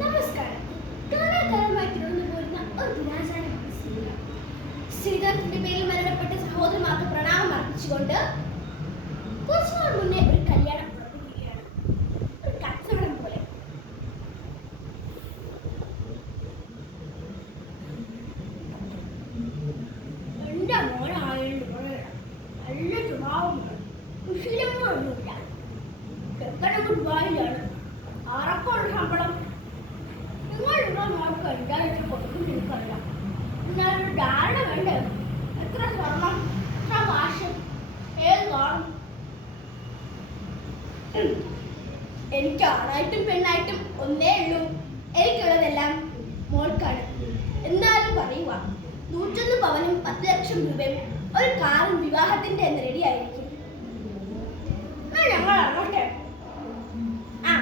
നമസ്കാരം. ഒരു പേരിൽ പ്രണാമം അർപ്പിച്ചുകൊണ്ട് മുന്നേ ഒരു കല്യാണം ഒരു പോലെ. നല്ല ശമ്പളം വേണ്ടേ എത്ര. എനിക്ക് ആണായിട്ടും പെണ്ണായിട്ടും ഒന്നേ ഉള്ളൂ എനിക്കുള്ളതെല്ലാം മോൾക്കാണ് എന്നാലും പറയുക നൂറ്റൊന്ന് പവനും പത്ത് ലക്ഷം രൂപയും ഒരു കാറും വിവാഹത്തിന്റെ റെഡിയായിരിക്കും എന്നാ ഞങ്ങൾ അങ്ങോട്ടെ ആ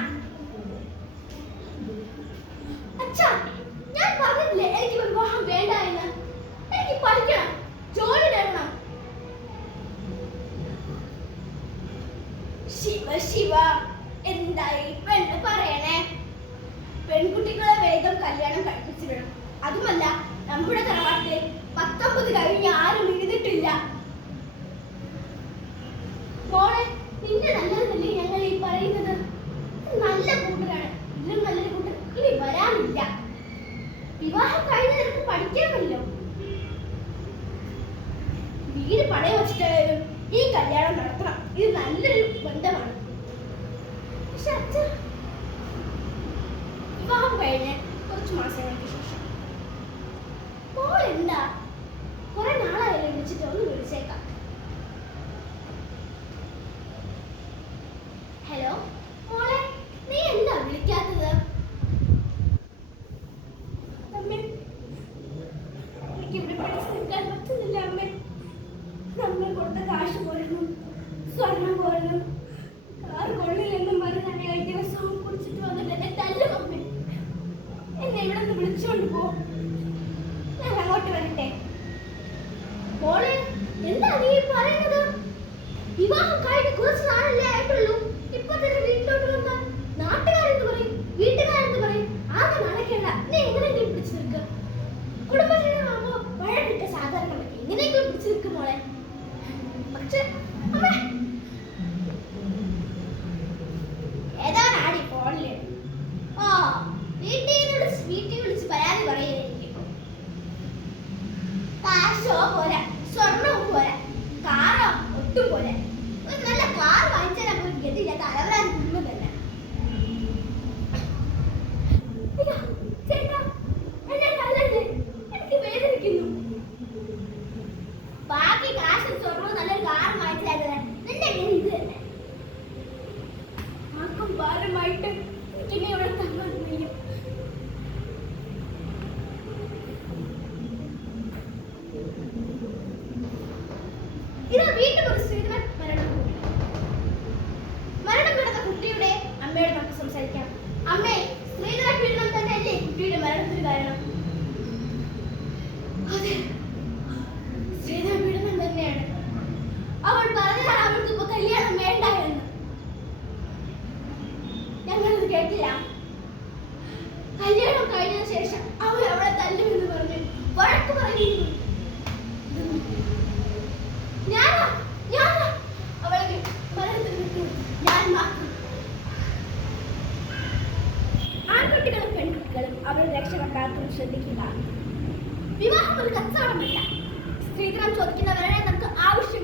അച്ഛാ ഞാൻ പറഞ്ഞില്ലേ എനിക്ക് വിവാഹം വേണ്ട എന്ന് എനിക്ക് പഠിക്കണം ജോലി നേടണം ശിവ എന്തായി? പെണ്ണ് പറയണേ? പെൺകുട്ടികളെ വേഗം കല്യാണം കഴിപ്പിച്ചിടണം. അതുമല്ല നമ്മുടെ തറവാട്ടിൽ പത്തൊമ്പത് കഴിഞ്ഞ് ആരും എഴുതിട്ടില്ല മോളെ നിന്റെ നല്ലതല്ലേ ഞങ്ങൾ ഈ പറയുന്നത്? നല്ല കൂട്ടരാണ്. ഇതിലും നല്ലൊരു കൂട്ടർ. ഇനി വരാനില്ല. വിവാഹം കഴിഞ്ഞ നിനക്ക് പഠിക്കാമല്ലോ. വീട് പണയം വെച്ചിട്ടായാലും ഈ കല്യാണം നടത്തണം. ഇത് നല്ലൊരു ബന്ധമാണ്. വിവാഹം കഴിഞ്ഞ് കുറച്ച് മാസങ്ങൾക്ക് ശേഷം മോൾ എന്താ കുറെ നാളായാലും വിളിച്ചിട്ട് ഒന്ന് വിളിച്ചേക്കാം ഹലോ മോളെ നീ എന്താ വിളിക്കാത്തത് അമ്മേ എനിക്ക് ഇവിടെ പിടിച്ചു നിൽക്കാൻ പറ്റുന്നില്ല അമ്മേ നമ്മൾ കൊടുത്ത കാശ് പോരണം സ്വർണം പോരണം കാർ കൊള്ളില്ലെന്നും പറഞ്ഞ് തന്നെ ഒരു ദിവസവും കുടിച്ചിട്ട് വന്നിട്ട് എന്നെ തല്ലും അമ്മേ എന്നെ ഇവിടെ നിന്ന് വിളിച്ചുകൊണ്ട് പോ. ഞാൻ അങ്ങോട്ട് വരട്ടെ. എന്താ നീ പറയുന്നത്? വിവാഹം കാശോ പോരാ സ്വർണവും പോരാ കാറോ ഒട്ടും പോരാ ഒരു നല്ല കാർ വാങ്ങിച്ചാൽ നമുക്ക് ഗതിയില്ല തലവരാൻ തന്നെ? എനിക്ക്. ബാക്കി കാശും സ്വർണവും നല്ലൊരു കാർ വാങ്ങിച്ചാൽ നിന്റെ ഗതി ഇത് തന്നെ ആർക്കും ഭാരമായിട്ട് എനിക്കിനി ഇവിടെ തങ്ങാൻ ഇത് വീണ്ടും ഒരു ശ്രീധരൻ മരണം മരണം കിടന്ന കുട്ടിയുടെ അമ്മയോട് നമുക്ക് സംസാരിക്കാം. അമ്മേ ശ്രീധര പീഡനം തന്നെയല്ലേ കുട്ടിയുടെ മരണത്തിന് കാരണം? അതെ. ശ്രീധര തന്നെയാണ്. അവൾ പറഞ്ഞതാണ് അവൾക്ക് ഇപ്പൊ കല്യാണം വേണ്ട എന്ന്. ഞങ്ങളത് കേട്ടില്ല. കല്യാണം കഴിഞ്ഞതിന് ശേഷം അവൾ അവളെ തല്ലുമെന്ന് പറഞ്ഞു വഴക്ക് പറഞ്ഞിരുന്നു ഞാനാ ഞാനാ അവളെ മരണത്തിന് വിട്ടു ഞാൻ മാത്രം ആൺകുട്ടികളും പെൺകുട്ടികളും രക്ഷകർത്താക്കളും ശ്രദ്ധിക്കുക വിവാഹം ഒരു കച്ചവടമല്ല. സ്ത്രീധനം ചോദിക്കുന്നവരെ നമുക്ക് ആവശ്യമില്ല.